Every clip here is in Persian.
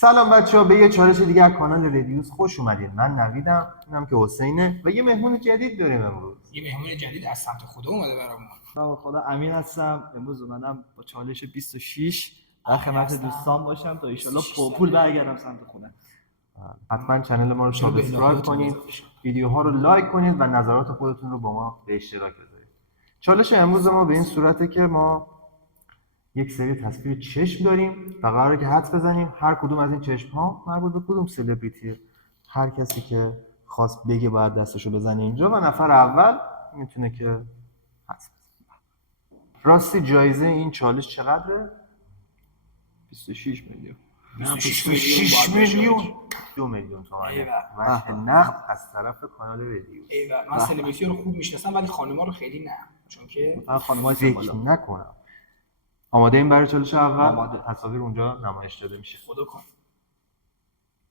سلام بچه‌ها، به یه چالش دیگه از کانال ردیوس خوش اومدید. من نویدم، اینم که حسینه و یه مهمون جدید داریم امروز. یه مهمون جدید از سمت خدا اومده برامون. سلام خدا، امین هستم. امروز اومدم با چالش 26 در خدمت دوستان باشم تا ان شاءالله پول برگردم سمت خونه. حتما کانال ما رو سابسکرایب کنید، ویدیوها رو لایک کنید و نظرات خودتون رو با ما به اشتراک بذارید. چالش امروز ما به این صورته که ما یک سری تصویر چشم داریم و قراره که حدس بزنیم هر کدوم از این چشم ها مربوط به کدوم سلبریتیه. هر کسی که خواست بگه باید دستشو بزنه اینجا و نفر اول میتونه که حدس بزنه. راستی جایزه این چالش چقدره؟ 26 میلیون. 26 میلیون 2 میلیون تومان. و نقد از طرف کانال رادیو. من سلبریتی رو خوب میشناسم ولی خانم‌ها رو خیلی نه، چون که من خانم‌های فکر نکنم. آماده این برای چالش اول؟ آماده. تصاویر اونجا نمایش داده میشه. خدا کن.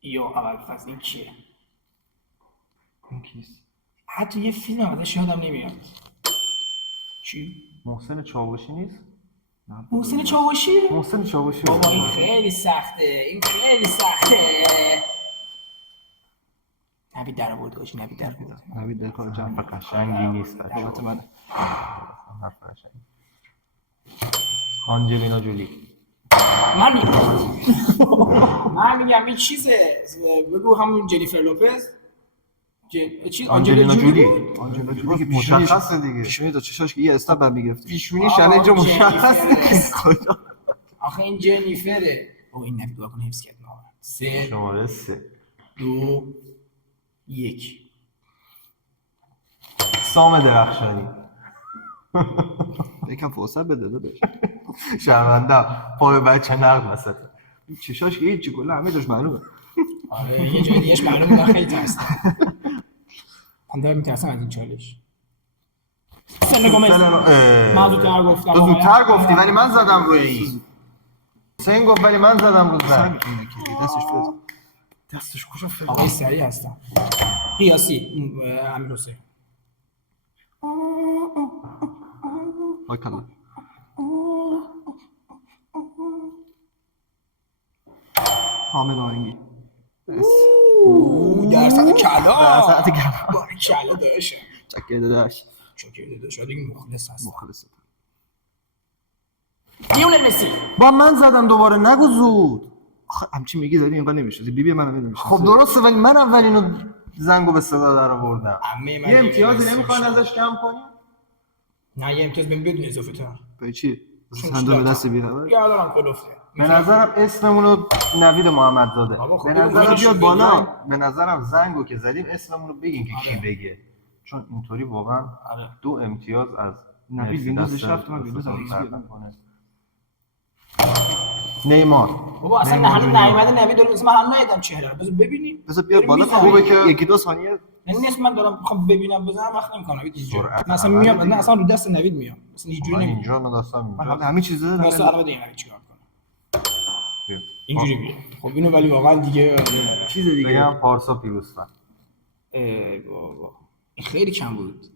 یا اول فصل این کیه؟ این کیست؟ حتی یه فیلم ازش یادم نمیاد. چی؟ محسن چاوشی نیست؟ محسن چاوشی؟ محسن چاوشی. بابا این خیلی سخته. نبید در آورد گاشی، نبید در آورد. نوید دلکار جمع قشنگی نیست بچه‌ها. البته من حرف قشنگی. آنجلینا جولی. من میگم این چیزه، بگو همون جنیفر لوپز. چیز آنجلینا جولی. آنجلینا جولی که مشخصه دیگه. پیشونی تا چشاش که یه استاپ میگرفت. پیشونیش الان اینجا مشخصه. خدا. آخه این جنیفره. او این نبید واقعا حفظ کرد. 3 شماره 3 2 1. سام درخشانی. یکم فرصت بده داداش. شرمنده پای بچه نقد وسط. چشاش که هیچ کلا همه جاش معلومه. آره یه جای دیگه‌اش معلومه. من خیلی ترسیدم. من دارم میترسم از این چالش. سن گومز. من زودتر گفتم. تو زودتر گفتی ولی من زدم روی این. حسین گفت ولی من زدم رو زن. دستش فز. دستش کجا فز؟ آقای سریع هستم. قیاسی امیر حسین. وای کلا. حامد آهنگی. در سطح کلا. در سطح کلا. باری کلا داشتم. چکر داداش. چکر داداش. دیگه مخلص هست. مخلص. لیونل مسی. با من زدم دوباره نگو زود. آخه همچی میگی داری اینقدر نمیشه. بی منم نمیشه. خب درسته ولی من اولینو زنگو به صدا در آوردم. یه امتیازی نمیخوان ازش کم کنی؟ نه یه امتیاز بهم بدون اضافه تر. به چی؟ صندوق دست بیاره. گردنم کلفته. به نظرم اسممون رو نوید محمدزاده. به نظرم بیاد بالا. به نظرم زنگو که زدیم اسممون رو بگیم که کی بگه. چون اینطوری واقعا 2 امتیاز از نوید ویندوزش رفت من ویندوز هم نیمار. بابا اصلا نه هنوز نیومده. نوید داره مثلا من ندیدم چهره رو. بذار ببینیم. بذار بیاد بالا. خوبه که یکی دو ثانیه نیست. من دارم میخوام ببینم بزنم وقت نمیکنم. نوید اینجا مثلا میام. نه اصلا رو دست نوید میام. مثلا اینجوری نمیام. اینجا من دستم اینجا. همه چیز داره. مثلا الان ببین نوید چیکار کنه. اینجوری میاد. خب اینو ولی واقعا دیگه چیز دیگه. بگم پارسا پیروزفر. ای بابا این خیلی کم بود.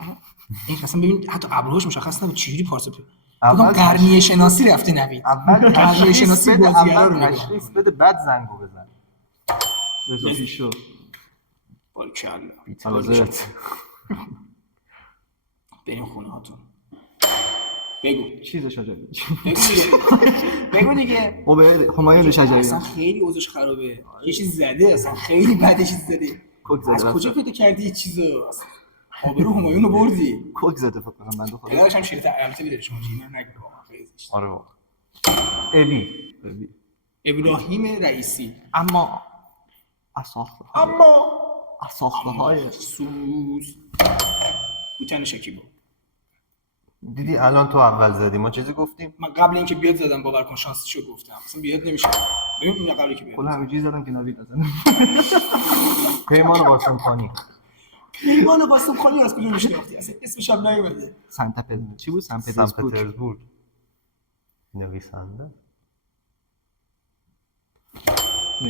این اصلا ببین حتی ابروهاش مشخص نبود چجوری پارسا اول قرنیه شناسی رفته نوید. اول قرنیه شناسی بازیگرا رو تشخیص بده بعد زنگو بزن. رضا شو. باریکلا. بی‌تازت. بریم خونه هاتون. بگو چیزش عجیبه. بگو دیگه. خب همایون شجریان اصلا خیلی اوضاعش خرابه. یه چیز زده اصلا خیلی بده چیز زده. کوک زده. از کجا پیدا کردی این چیزو؟ اصلا آبرو همایون رو بردی. کوک زده فکر کنم بنده خدا. یادش هم شریط البته بیدارش مجینا نگه واقعا خیلی زشت. آره واقعا. ابی ابراهیم رئیسی. اما اساخته سوس بوتن شکیبا. دیدی الان تو اول زدی ما چیزی گفتیم؟ من قبل اینکه بیاد زدم باور کن شانسشو گفتم. اصلا بیاد نمیشه. ببین این قبلی که بیاد. کلا همه چیز زدم که نوید نزنه. پیمان قاسمخانی. پیمان قاسمخانی از کجا میشناختی؟ اصلا اسمش هم نیومده. سنت پترزبورگ. چی بود؟ سنت پترزبورگ. نویسنده.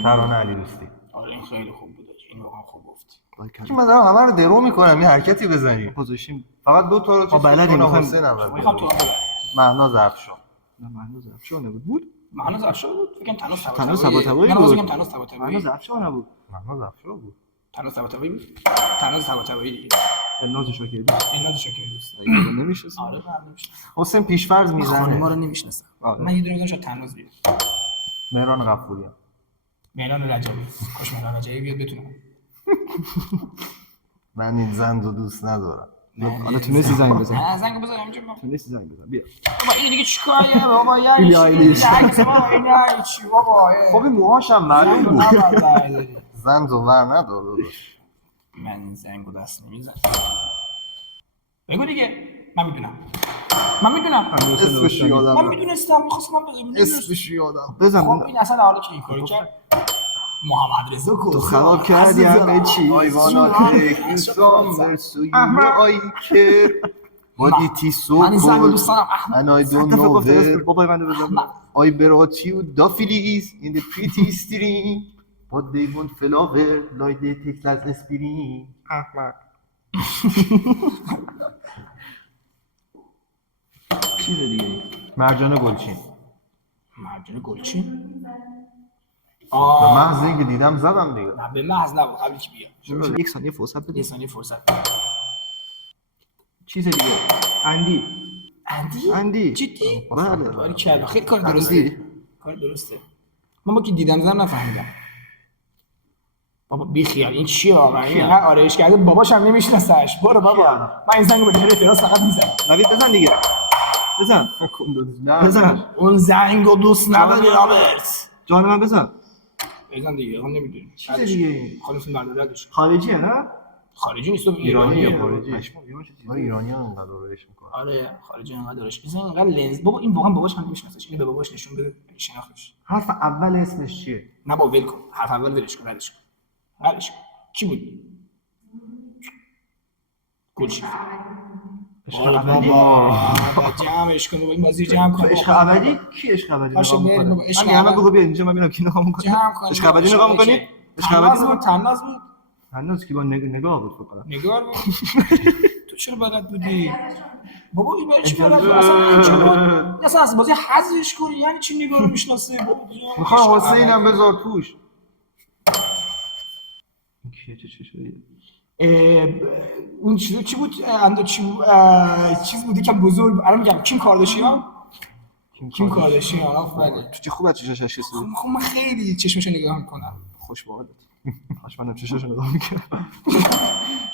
ترانه علیدوستی. آره این خیلی خوب بود. این واقعا خوب گفت. که من دارم همه رو درو میکنم یه حرکتی بزنیم. پوزیشن فقط 2 تا رو بلدی میخوام حسین اول. میخوام تو مهناز افشار. نه مهناز افشار نبود. مهناز افشار بود فکر کنم تنوز طباطبایی من بود. واسه تنوز طباطبایی هنوز افشار نبود. مهناز افشار بود. تنوز طباطبایی بود تنوز طباطبایی الناز شاکری. ایناز شکر دوست نمیشناسم. آره من نمیشناسم حسین پیشفرض خانم‌ها میزنه. رو نمیشناسم آره. من یه دونه میذارم تنوز بیاد مهران غفوریان. مهران رجبی کاش مهران رجبی بیاد بتونه من این زند رو دوست ندارم. حالا تونستی زنگ بزن. نه زنگ بزن اینجا تونستی زنگ بزن. بیا. بابا این دیگه چیکاریه بابا یعنی بیلی چی آیلیش. این چی بابا خب این موهاش هم معلوم بود. بود زند رو ور نداره. من این زنگو دست نمیزنم بگو دیگه من میدونم اسمش من یادم میدونستم میخواستم بگم اسمش یادم. بزن. خب این اصلا حالا که این کارو کرد محمد رضا تو کوزا خراب کردی همه چی. آیوانا تک سامبر سوی آی کر بادیتی سو من این زنگو دوست دارم and I don't دفعه know گفت where بابای من بزن. I brought you daffodils in the pretty string but they won't flower like the Texas spring. احمق. چیز دیگه. مرجان گلچین. مرجان گلچین به محض اینکه دیدم زدم دیگه. نه به محض نبود قبل که بیاد یک ثانیه فرصت یه بده. ثانیه فرصت چیز دیگه. اندی. اندی. جدی؟ بله. باری کلا خیلی کار درسته کار درسته من با که دیدم زدم نفهمیدم بابا بی خیال این چیه واقعا این انقدر آرایش کرده باباش هم نمیشناسش برو بابا من این زنگو به جهت اعتراض فقط میزنم نوید بزن دیگه. بزن. بزن. اون زنگو دوست نداری رابرت جان من بزن. بزن دیگه هم نمیدونی چیز دیگه. خالصون بردادش خارجیه نه؟ خارجی نیست تو ایرانیه ایرانیه خارجی. پشمام ایران چه چیزی. ما ایرانی هم اینقدر آرایش میکنن. آره خارجی انقدر دارش بزن اینقدر لنز بابا این واقعا باباش هم نمیشناسش اینو به باباش نشون بده شناختش حرف اول اسمش چیه؟ نه با ول کن حرف اول ولش کن ردش کن چی بود گلچین عشق ابدی. جمعش کن بابا این بازی جمع کن عشق ابدی کی عشق ابدی باشه نگاه بریم میکنه؟ بابا، عشق همین الان ابدی. بگو بیا اینجا من ببینم کی نگاه میکنه. جمع کن عشق ابدی نگاه میکنی؟ عشق ابدی تناز بود هنوز کی با نگاه بود فکر کنم. نگار بود تو چرا بلد بودی بابا این برای چی بلد بود اصلا این چی بود اصلا از بازی حذفش کنی یعنی چی نگار رو میشناسه میخوام حسینم بذار توش. کیه چه شدی؟ اون چی بود اندو چیز بودی که بزرگ الان میگم کیم کارداشیان آفرین تو چه خوبه چشاش شیشه. خب من خیلی چشمشو نگاه میکنم خوش به حالت. منم چشاشو نگاه میکنم.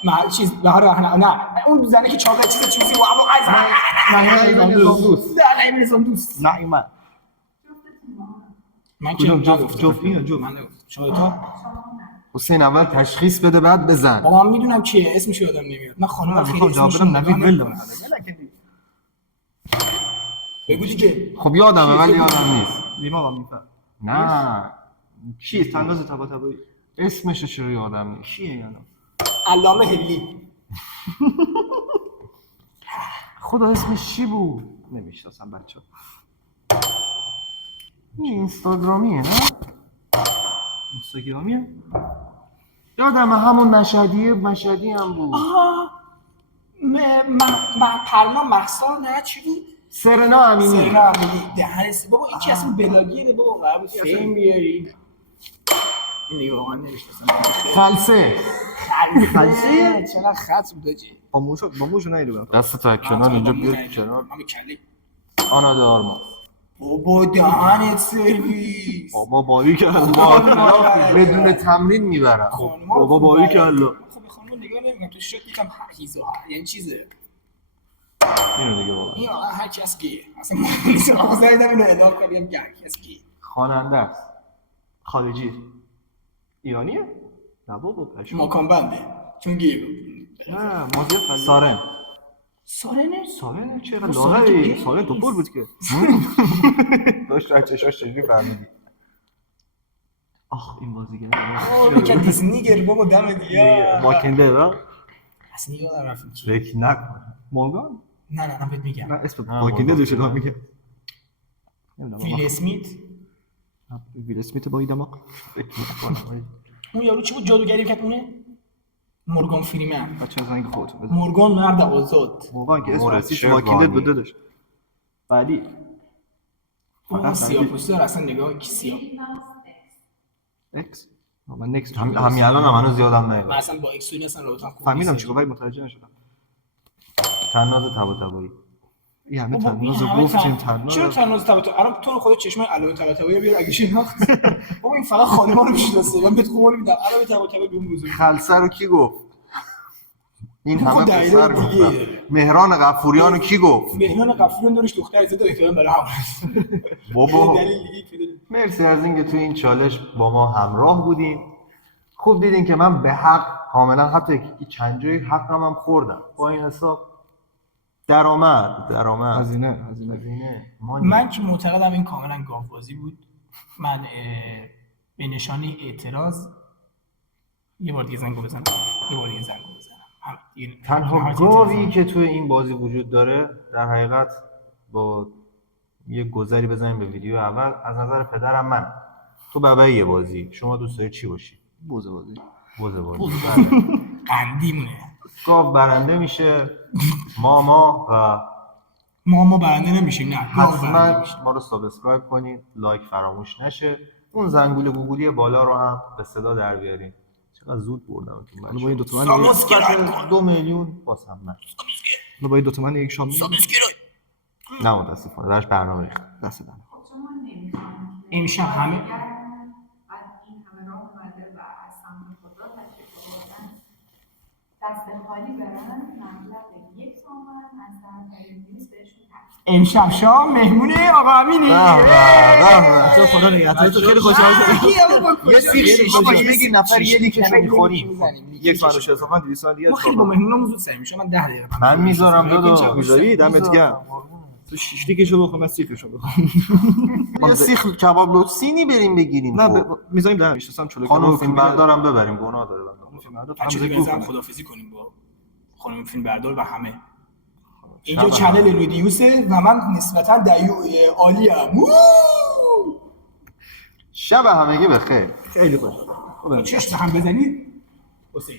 من چیز بهار نه اون زنه که چاقه چیزی و ابو عزیز نه دوست. نه نمی‌رسم دوست نه من که جفت اینو جفت. من نگفتم شما تو حسین اول تشخیص بده بعد بزن. بابا من میدونم کیه اسمش یادم نمیاد من خانم میخوام جواب بدم نوید ول. بگو دیگه خب یادمه ولی یادم نیست. بیما میفهم. نه چیه تناز طباطبایی؟ اسمشو چرا یادم نیست. چیه یعنی؟ علامه هلی خدا اسمش چی بود؟ نمیشناسم بچه‌ها. این اینستاگرامیه نه؟ اینستاگرامیه؟ یادمه همون مشهدی هم بود. پرما محسا نه چی بود؟ سرنا امینی. سرنا امینی دهنس بابا این که اصلا بلاگیره بابا قرار بود فیلم بیاری این دیگه واقعا نمیشناسم خلسه. خلسه چقدر خط بود آجی با موشو نیدونم. دست تا کنار اینجا بیاد کنار. من کلی آنا دارما. بابا دهنت سرویس بابا باری که بدون تمرین میبرم. بابا باری که الله. خب به خانم نگاه نمیکنم تو شد میگم هیزو یعنی چیزه اینو دیگه بابا. این آقا هر کس گیه اصلا من آقا اینو اعلام کنم که هر کس گیه خواننده است. خارجی. ایرانیه؟ نه بابا پشم. ماکان بنده چون گیه بود نه مازیار فضلی. سارنه سارنه چرا لاغره؟ سارن توپل بود که. داشت از چشاش چجوری فهمیدی؟ آخ این بازیگر. آه که دیزنیگر بابا دم دیگه واکنده را؟ اصلا یادم رفتم چی فکر نکن. مورگان؟ نه بهت میگم نه اسم واکنده دوشه دار میگه. ویل اسمیت ویل اسمیت با این دماغ. اون یارو چی بود جادوگری کرد اونه مورگان فریمن بچه زنگ خودتو بزن. مورگان مرد آزاد مورگان که اسم مورد اصلیش شربانی. واکنده بوده داشت. بعدی اون سیاه‌پوستی رو اصلا نگاه کی سیاه. اکس من نکست همین الان هم هنوز یادم من نمیاد. اصلا با اکسونی اصلا رابطه‌ام خوب فهمیدم نیست. چیکار ولی متوجه نشدم. تناز طباطبایی. این همه بابا این تناز همه گفتیم چرا تناز. تناز طباطبایی الان تو رو خود چشمای علائم طباطبایی بیار اگه شناخت. بابا این فقط خانم‌ها رو میشناسه. من بهت قول میدم علائم طباطبایی به اون بزرگی. خلسه رو کی گفت؟ این خب همه دلیل پسر دیگه گفتم. داره. مهران غفوریان رو کی گفت؟ مهران غفوریان دورش دختر زده احترام برای همون. بابا دلیل دیگه پیدا. مرسی از اینکه تو این چالش با ما همراه بودین. خوب دیدین که من به حق کاملا حتی چند جایی حقم هم خوردم. با این حساب درآمد هزینه من که معتقدم این کاملا گاوبازی بود. من به نشانه اعتراض یه بار دیگه زنگو بزنم. تنها گاوی که توی این بازی وجود داره در حقیقت با یه گذری بزنیم به ویدیو اول از نظر پدرم من تو بابای بازی شما دوست داری چی باشی؟ بوزه بازی. قندیمونه. گاو برنده میشه ماما و ما برنده نمیشیم نه گاو برنده حتما میشه. ما رو سابسکرایب کنید لایک فراموش نشه اون زنگوله گوگولی بالا رو هم به صدا در بیارین چقدر زود بردم تو حالا با این دو تومن سابسکرایب 2 میلیون باز هم نه حالا با این دو تومن یک شام نه متاسفانه درش برنامه ریخت دست دادم. امشب همه این همه راه اومده و از سمت خدا تشریف آوردن دست خالی برن مبلغ 1 تومن از طرف نیوز بهشون تقدیم. امشب شام مهمون آقا امینی. تو خدا نگهدار تو خیلی خوشحال شدم. یه سیخ بابا بگیر نفر یه لیکشو می‌خوریم یک سال و 60 تومن 200 سال دیگه ما خیلی با مهمونامون زود سر میشه. من 10 دقیقه من میذارم داداش میذاری دمت گرم. تو شیش لیکشو بخور من سیخشو بخورم. یه سیخ کباب لوت سینی بریم بگیریم نه خب. میذاریم در میشستم چلو خانم فیلم بردارم ببریم گناه داره بچه بزنم خدافظی کنیم با خانم فیلم بردار و همه. اینجا چنل رودیوسه و من نسبتا عالیم. شب همگی بخیر خیلی خوش. چشم هم بزنید حسین